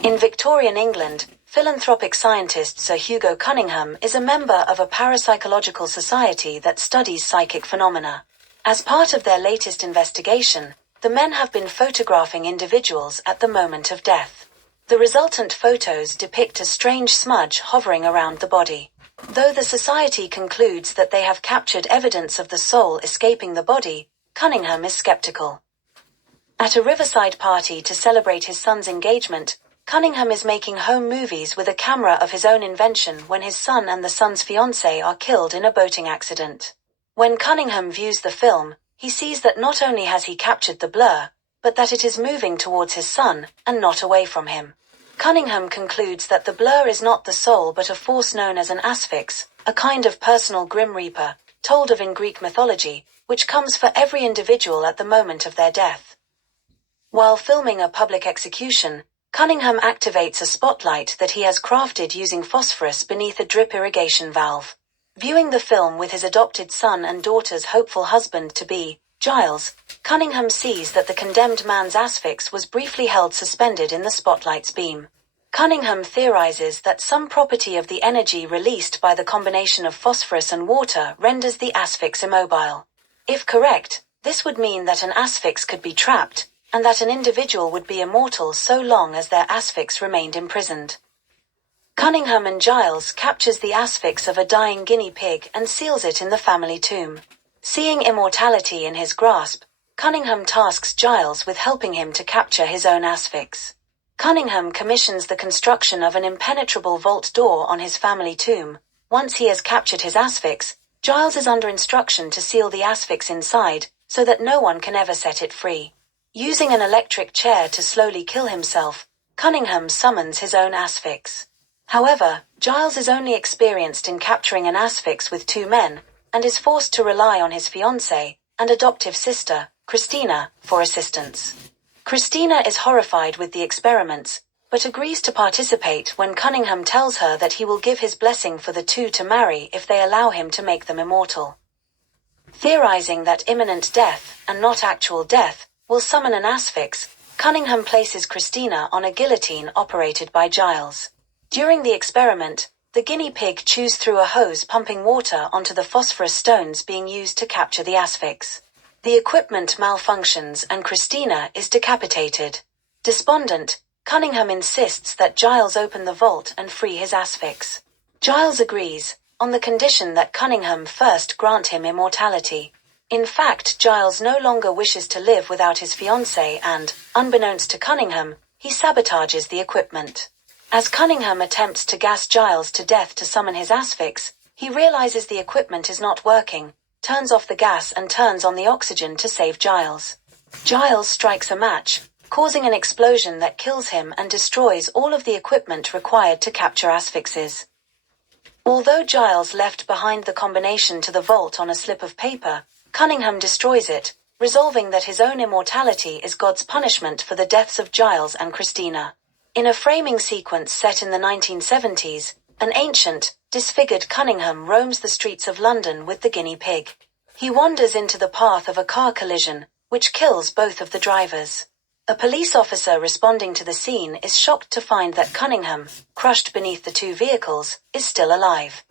In Victorian England, philanthropic scientist Sir Hugo Cunningham is a member of a parapsychological society that studies psychic phenomena. As part of their latest investigation, the men have been photographing individuals at the moment of death. The resultant photos depict a strange smudge hovering around the body. Though the society concludes that they have captured evidence of the soul escaping the body, Cunningham is skeptical. At a riverside party to celebrate his son's engagement, Cunningham is making home movies with a camera of his own invention when his son and the son's fiancée are killed in a boating accident. When Cunningham views the film, he sees that not only has he captured the blur, but that it is moving towards his son, and not away from him. Cunningham concludes that the blur is not the soul but a force known as an Asphyx, a kind of personal Grim Reaper, told of in Greek mythology, which comes for every individual at the moment of their death. While filming a public execution, Cunningham activates a spotlight that he has crafted using phosphorus beneath a drip irrigation valve. Viewing the film with his adopted son and daughter's hopeful husband-to-be, Giles, Cunningham sees that the condemned man's asphyx was briefly held suspended in the spotlight's beam. Cunningham theorizes that some property of the energy released by the combination of phosphorus and water renders the asphyx immobile. If correct, this would mean that an asphyx could be trapped, and that an individual would be immortal so long as their asphyx remained imprisoned. Cunningham and Giles captures the asphyx of a dying guinea pig and seals it in the family tomb. Seeing immortality in his grasp, Cunningham tasks Giles with helping him to capture his own asphyx. Cunningham commissions the construction of an impenetrable vault door on his family tomb. Once he has captured his asphyx, Giles is under instruction to seal the asphyx inside, so that no one can ever set it free. Using an electric chair to slowly kill himself, Cunningham summons his own asphyx. However, Giles is only experienced in capturing an asphyx with two men, and is forced to rely on his fiancée and adoptive sister, Christina, for assistance. Christina is horrified with the experiments, but agrees to participate when Cunningham tells her that he will give his blessing for the two to marry if they allow him to make them immortal. Theorizing that imminent death, and not actual death, will summon an asphyx, Cunningham places Christina on a guillotine operated by Giles. During the experiment, the guinea pig chews through a hose pumping water onto the phosphorus stones being used to capture the asphyx. The equipment malfunctions and Christina is decapitated. Despondent, Cunningham insists that Giles open the vault and free his asphyx. Giles agrees, on the condition that Cunningham first grant him immortality. In fact, Giles no longer wishes to live without his fiancée and, unbeknownst to Cunningham, he sabotages the equipment. As Cunningham attempts to gas Giles to death to summon his asphyx, he realizes the equipment is not working, turns off the gas and turns on the oxygen to save Giles. Giles strikes a match, causing an explosion that kills him and destroys all of the equipment required to capture asphyxes. Although Giles left behind the combination to the vault on a slip of paper, Cunningham destroys it, resolving that his own immortality is God's punishment for the deaths of Giles and Christina. In a framing sequence set in the 1970s, an ancient, disfigured Cunningham roams the streets of London with the guinea pig. He wanders into the path of a car collision, which kills both of the drivers. A police officer responding to the scene is shocked to find that Cunningham, crushed beneath the two vehicles, is still alive.